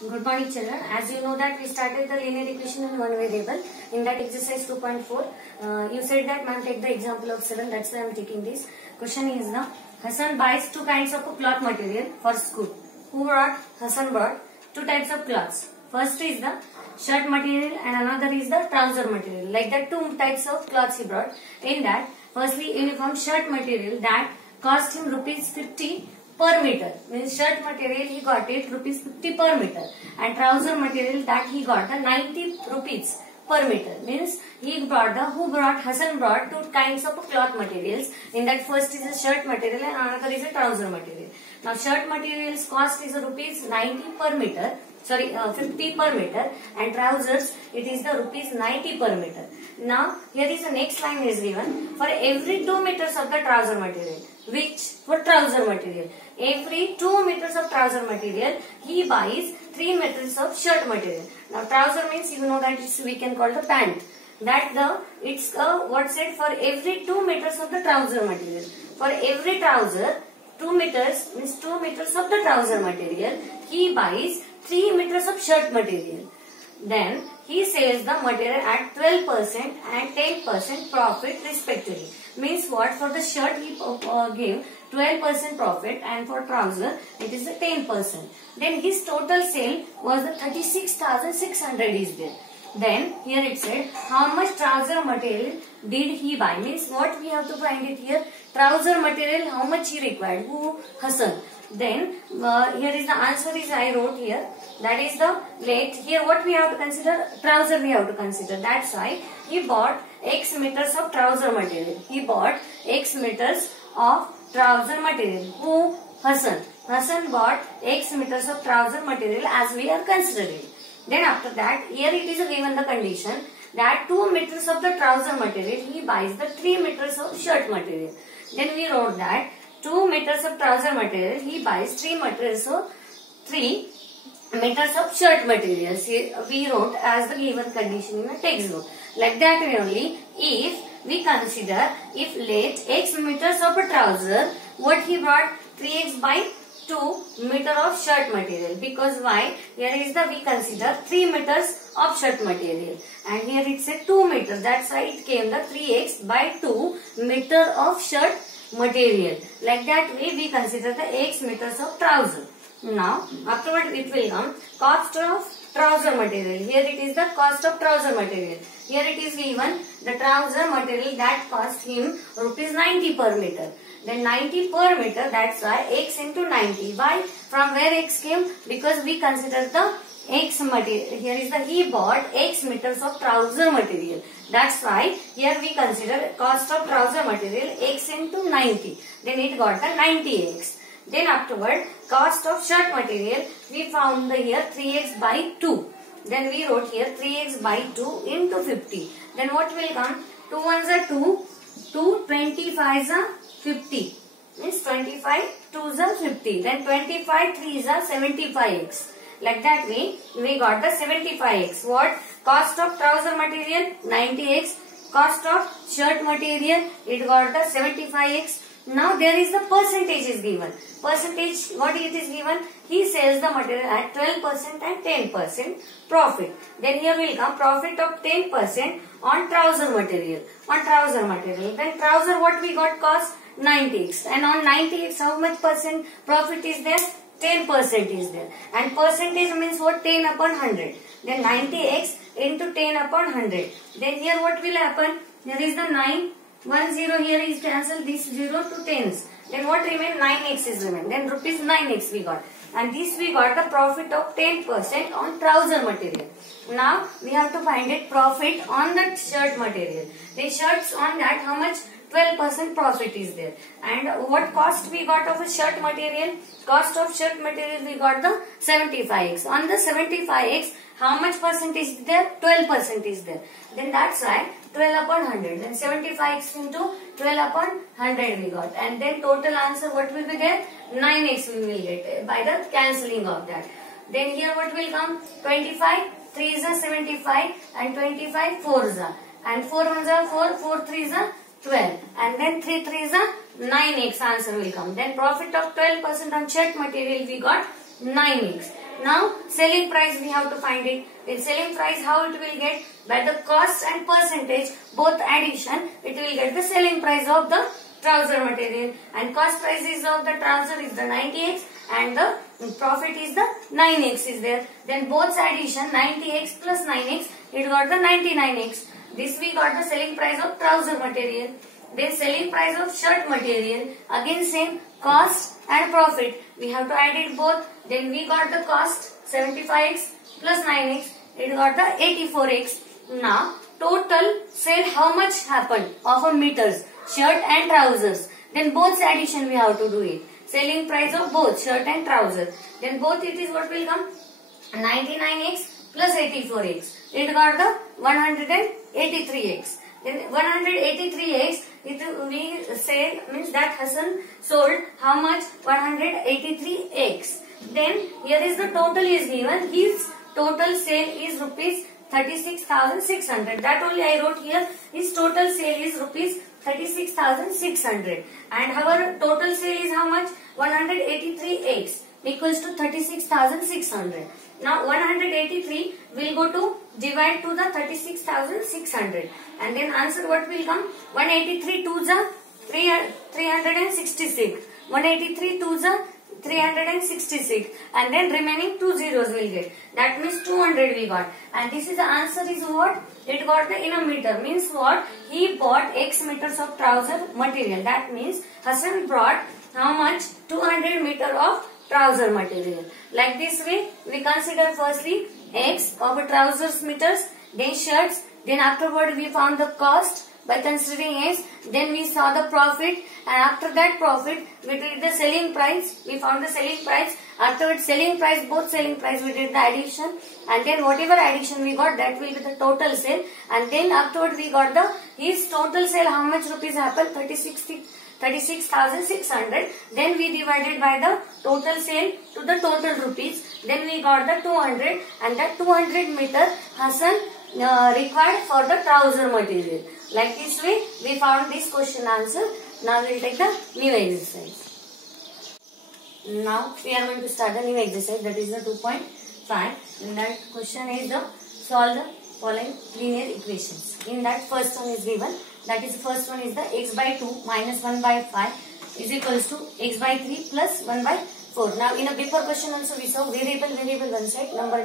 Good morning children. As you know that we started the linear equation in one variable. In that exercise 2.4, you said that ma'am take the example of 7. That's why I am taking this. Question is now, Hassan buys two kinds of cloth material for school. Who brought? Hassan brought two types of cloths. First is the shirt material and another is the trouser material. Like that two types of cloths he brought. In that, firstly uniform shirt material that cost him rupees 50 per meter. Means shirt material he got it rupees 50 per meter, and trouser material that he got the 90 rupees per meter. Means Hassan brought two kinds of cloth materials. In that, first is a shirt material and another is a trouser material. Now shirt materials cost is rupees 90 per meter. 50 per meter, and trousers it is the rupees 90 per meter. Now here is the next line is given for every 2 meters of the trouser material. Which for trouser material, every 2 meters of trouser material he buys 3 meters of shirt material. Now trouser means you know that we can call the pant. It's what said for every 2 meters of the trouser material. For every trouser 2 meters means 2 meters of the trouser material he buys 3 meters of shirt material. Then he sells the material at 12% and 10% profit respectively. Means what? For the shirt he gave 12% profit, and for trouser it is 10%. Then his total sale was the 36,600 is there. Then here it said how much trouser material did he buy. Means what we have to find it here. Trouser material how much he required. Who? Hassan. Then here is the answer is I wrote here. That is the late. Here what we have to consider? Trouser we have to consider. That's why he bought X meters of trouser material. He bought X meters of trouser material. Who? Hassan. Hassan bought X meters of trouser material as we are considering. Then after that, here it is given the condition that 2 meters of the trouser material he buys the 3 meters of shirt material. Then we wrote that 2 meters of trouser material he buys 3 meters of shirt material. We wrote as the given condition in the textbook. Like that way only, if we consider if let X meters of a trouser, what he brought 3x by 2 meter of shirt material, because why? Here is the we consider 3 meters of shirt material, and here it's a 2 meters. That's why it came the 3x by 2 meter of shirt material. Like that way we consider the X meters of trouser. Now afterward it will come cost of trouser material. Here it is the cost of trouser material. Here it is given the trouser material that cost him rupees 90 per meter. Then 90 per meter, that's why X into 90. Why? From where X came? Because we consider the X material. Here is the he bought X meters of trouser material. That's why here we consider cost of trouser material X into 90. Then it got the 90X. Then afterward cost of shirt material we found the here 3x by 2. Then we wrote here 3x by 2 into 50. Then what will come? 2 ones are 2, 2 25s are 50. Means 25 2s are 50. Then 25 3s are 75x. Like that way we got the 75x. What? Cost of trouser material 90x. Cost of shirt material it got the 75x. Now there is the percentage is given. Percentage, what it is given? He sells the material at 12% and 10% profit. Then here will come profit of 10% on trouser material. On trouser material. Then trouser what we got cost? 90x. And on 90x how much percent profit is there? 10% is there. And percentage means what? 10 upon 100. Then 90x into 10 upon 100. Then here what will happen? There is the 9. 1 0 here is cancelled, this 0 to 10s. Then what remain? 9x is remain. Then rupees 9x we got. And this we got the profit of 10% on trouser material. Now we have to find it profit on the shirt material. The shirts on that how much? 12% profit is there. And what cost we got of a shirt material? Cost of shirt material we got the 75x. On the 75x how much percentage is there? 12% is there. Then that's why 12 upon 100. Then 75x into 12 upon 100 we got. And then total answer what will be there? 9x we will get by the cancelling of that. Then here what will come? 25 3s are 75 and 25 4s are. And 4 1s are 4, 4 3s are 12. And then 3 3s are 9x answer will come. Then profit of 12% on shirt material we got 9x. Now selling price we have to find it. In selling price how it will get? By the cost and percentage both addition it will get the selling price of the trouser material, and cost price is of the trouser is the 90x and the profit is the 9x is there. Then both addition 90x plus 9x it got the 99x. This we got the selling price of trouser material. Then selling price of shirt material, again same cost and profit. We have to add it both. Then we got the cost 75x plus 9x. It got the 84x. Now total sale how much happened of a meters, shirt and trousers. Then both addition we have to do it. Selling price of both shirt and trouser. Then both it is what will come? 99x plus 84x. It got the 183x. Then 183x we say means that Hassan sold how much? 183x. Then here is the total is given. His total sale is rupees 36,600. That only I wrote here. His total sale is rupees 36,600. And our total sale is how much? 183x equals to 36,600. Now 183 will go to divide to the 36,600 and then answer what will come? 183 to the 366. 183 to the 366 and then remaining 2 zeros will get. That means 200 we got. And this is the answer is what? It got the in a meter. Means what? He bought X meters of trouser material. That means Hassan brought how much? 200 meter of trouser material. Like this way we consider firstly X of trousers meters, then shirts, then afterward we found the cost by considering X, then we saw the profit, and after that profit we did the selling price, we found the selling price, afterwards selling price, both selling price we did the addition, and then whatever addition we got that will be the total sale, and then afterward we got the his total sale how much rupees happened? 36,600. Then we divided by the total sale to the total rupees. Then we got the 200 and that 200 meter Hassan required for the trouser material. Like this way we found this question answer. Now we will take the new exercise. Now we are going to start the new exercise, that is the 2.5. In that question is the solve the following linear equations. In that first one is given. That is the first one is the x by 2 minus 1 by 5 is equals to x by 3 plus 1 by 4. Now in a before question also we saw variable one side, number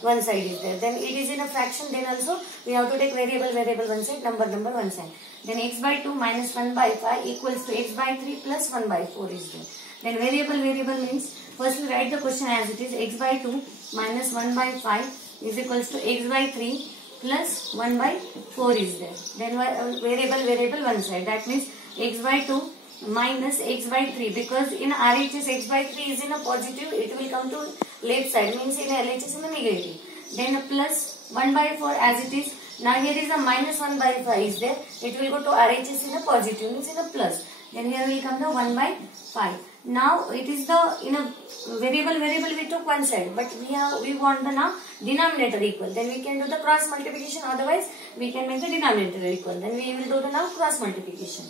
one side is there. Then it is in a fraction, then also we have to take variable one side, number one side. Then x by 2 minus 1 by 5 equals to x by 3 plus 1 by 4 is there. Then variable means first we write the question as it is. X by 2 minus 1 by 5 is equals to x by 3 plus 1 by 4 is there. Then variable one side, that means x by 2 minus x by 3, because in RHS x by 3 is in a positive, it will come to left side, means in LHS in a negative. Then a plus 1 by 4 as it is. Now here is a minus 1 by 5 is there, it will go to RHS in a positive, means in a plus. Then here will come the 1 by 5. Now it is the in a variable we took one side, but we want the now denominator equal. Then we can do the cross multiplication, otherwise we can make the denominator equal. Then we will do the now cross multiplication.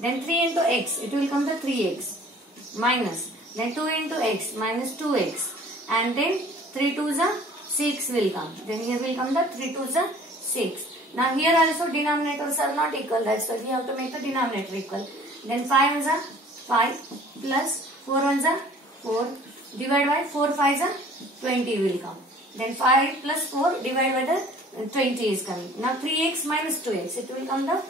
Then 3 into x, it will come the 3x minus. Then 2 into x minus 2x, and then 3 to the 6 will come. Then here will come the 3 to the 6. Now here also denominators are not equal, that's why we have to make the denominator equal. Then 5 ones are 5 plus 4 ones are 4, divide by 4 5s are 20 will come. Then 5 plus 4 divided by the 20 is coming. Now 3x minus 2x, it will come the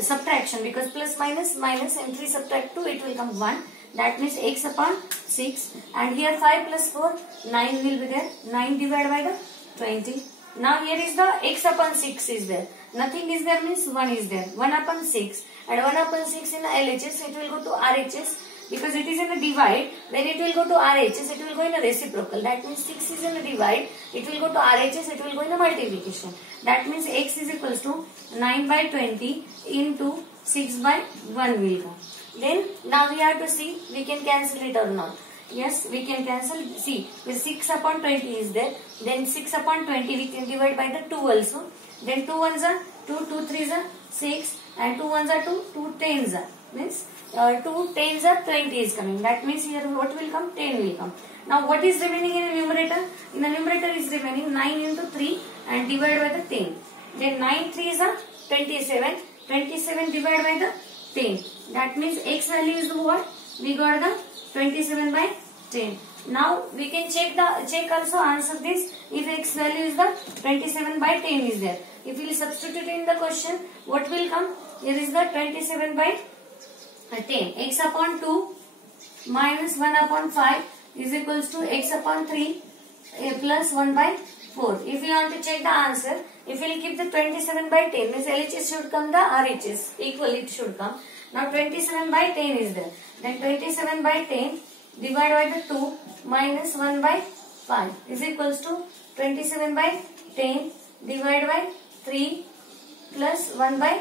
subtraction, because plus minus and 3 subtract 2, it will come 1. That means x upon 6, and here 5 plus 4, 9 will be there. 9 divided by the 20. Now here is the x upon 6 is there. Nothing is there means 1 is there. 1 upon 6, and 1 upon 6 in the LHS, it will go to RHS. Because it is in a divide, when it will go to RHS, it will go in a reciprocal. That means 6 is in a divide, it will go to RHS, it will go in a multiplication. That means x is equals to 9 by 20 into 6 by 1 will come. Then now we have to see we can cancel it or not. Yes, we can cancel. See, with 6 upon 20 is there. Then 6 upon 20 we can divide by the 2 also. Then 2 ones are 2, 2 3s are 6, and 2 ones are 2, 2 10s are. Means 2 10s are 20 is coming. That means here what will come? 10 will come. Now what is remaining in the numerator? In the numerator is remaining 9 into 3 and divided by the 10. Then 9 3 is a 27. 27 divided by the 10. That means x value is what? We got the 27 by 10. Now we can check also answer this if x value is the 27 by 10 is there. If we will substitute in the question, what will come? Here is the 27 by 10. X upon 2 minus 1 upon 5 is equals to x upon 3 plus 1 by 4. If you want to check the answer, if we will keep the 27 by 10, means LHS should come, the RHS equal it should come. Now 27 by 10 is there. Then 27 by 10 divided by the 2 minus 1 by 5 is equals to 27 by 10 divided by 3 plus 1 by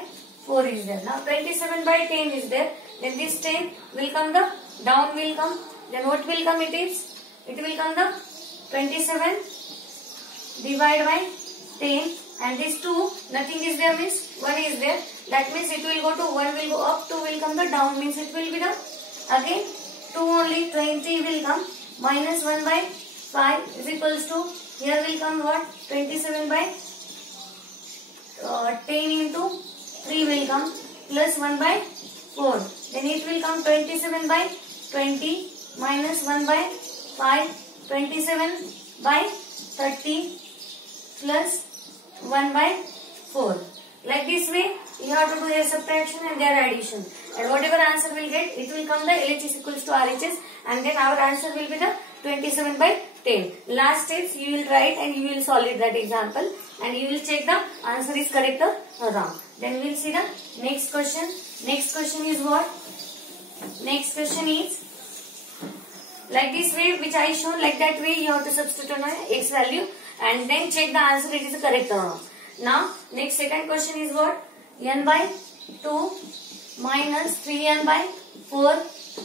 4 is there. Now 27 by 10 is there. Then this 10 will come, the down will come. Then what will come it is? It will come the 27 divided by 10 and this 2 nothing is there means 1 is there. That means it will go to 1 will go up, 2 will come the down means it will be the again 2 only 20 will come minus 1 by 5 is equals to here will come what 27 by 10 into 3 will come plus 1 by 4. Then it will come 27 by 20 minus 1 by 5 27 by 30 plus 1 by 4. Like this way you have to do their subtraction and their addition, and whatever answer will get it will come the LHS equals to RHS, and then our answer will be the 27 by 10. Last steps you will write and you will solve it that example and you will check the answer is correct or wrong. Then we will see the next question. Next question is what? Next question is like this way which I shown, like that way you have to substitute on x value and then check the answer it is correct or wrong. Now next second question is what? N by 2 minus 3n by 4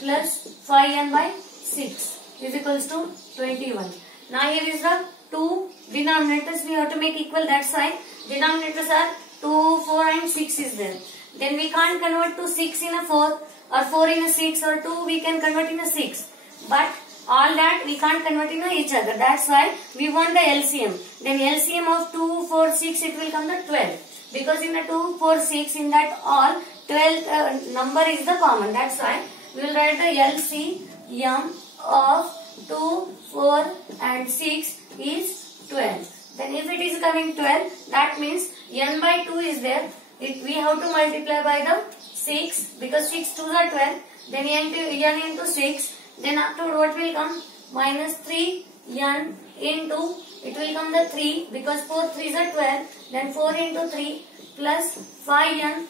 plus 5n by 6 is equals to 21. Now here is the two denominators we have to make equal, that side denominators are 2, 4 and 6 is there. Then we can't convert to 6 in a 4 or 4 in a 6 or 2 we can convert in a 6. But all that we can't convert in each other. That's why we want the LCM. Then LCM of 2, 4, 6 it will come the 12. Because in the 2, 4, 6 in that all 12 number is the common. That's why we will write the LCM of 2, 4 and 6 is 12. Then if it is coming 12, that means n by 2 is there. We have to multiply by the 6 because 6 2s are 12. Then n into 6. Then after what will come? Minus 3n into, it will come the 3 because 4 3s are 12. Then 4 into 3 plus 5n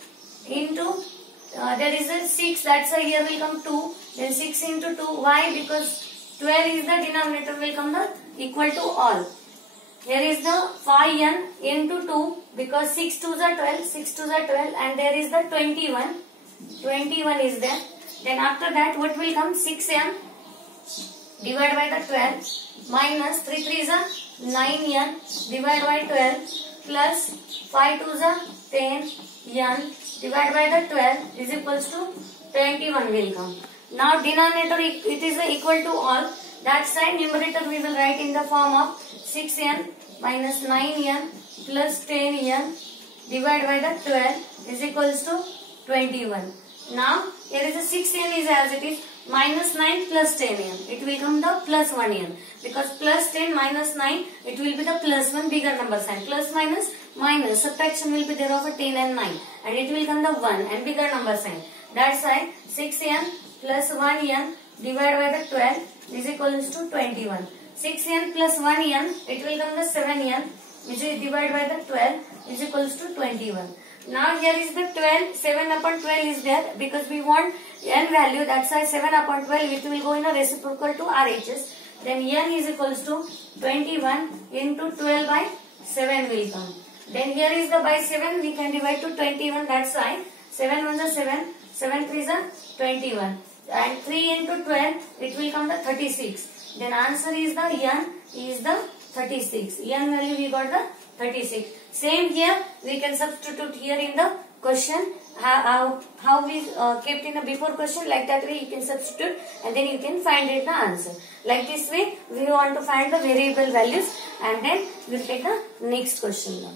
into, there is a 6, that's why here will come 2. Then 6 into 2, why? Because 12 is the denominator will come the equal to all. Here is the 5n into 2 because 6 2s are 12, 6 2s are 12 and there is the 21. 21 is there. Then after that what will come? 6n divided by the 12 minus 3 3s are 9n divided by 12 plus 5 2s are 10n divided by the 12 is equals to 21 will come. Now denominator it is equal to all. That side numerator we will write in the form of 6n minus 9n plus 10n divided by the 12 is equals to 21. Now here is the 6n is as it is minus 9 plus 10n. It will come the plus 1n because plus 10 minus 9 it will be the plus 1 bigger number sign. Plus minus minus subtraction will be there of a 10 and 9 and it will come the 1 and bigger number sign. That's why 6n plus 1n divided by the 12 is equals to 21. 6n plus 1n it will come the 7n which is divided by the 12 is equals to 21. Now here is the 12, 7 upon 12 is there because we want n value, that's why 7 upon 12 it will go in a reciprocal to RHS. Then n is equals to 21 into 12 by 7 will come. Then here is the by 7 we can divide to 21, that's why 7 1 is 7, 7 3 is 21 and 3 into 12 it will come the 36. Then answer is the n is the 36. n value we got the 36. Same here we can substitute here in the question how we kept in a before question, like that way you can substitute and then you can find it the answer. Like this way we want to find the variable values and then we'll take the next question now.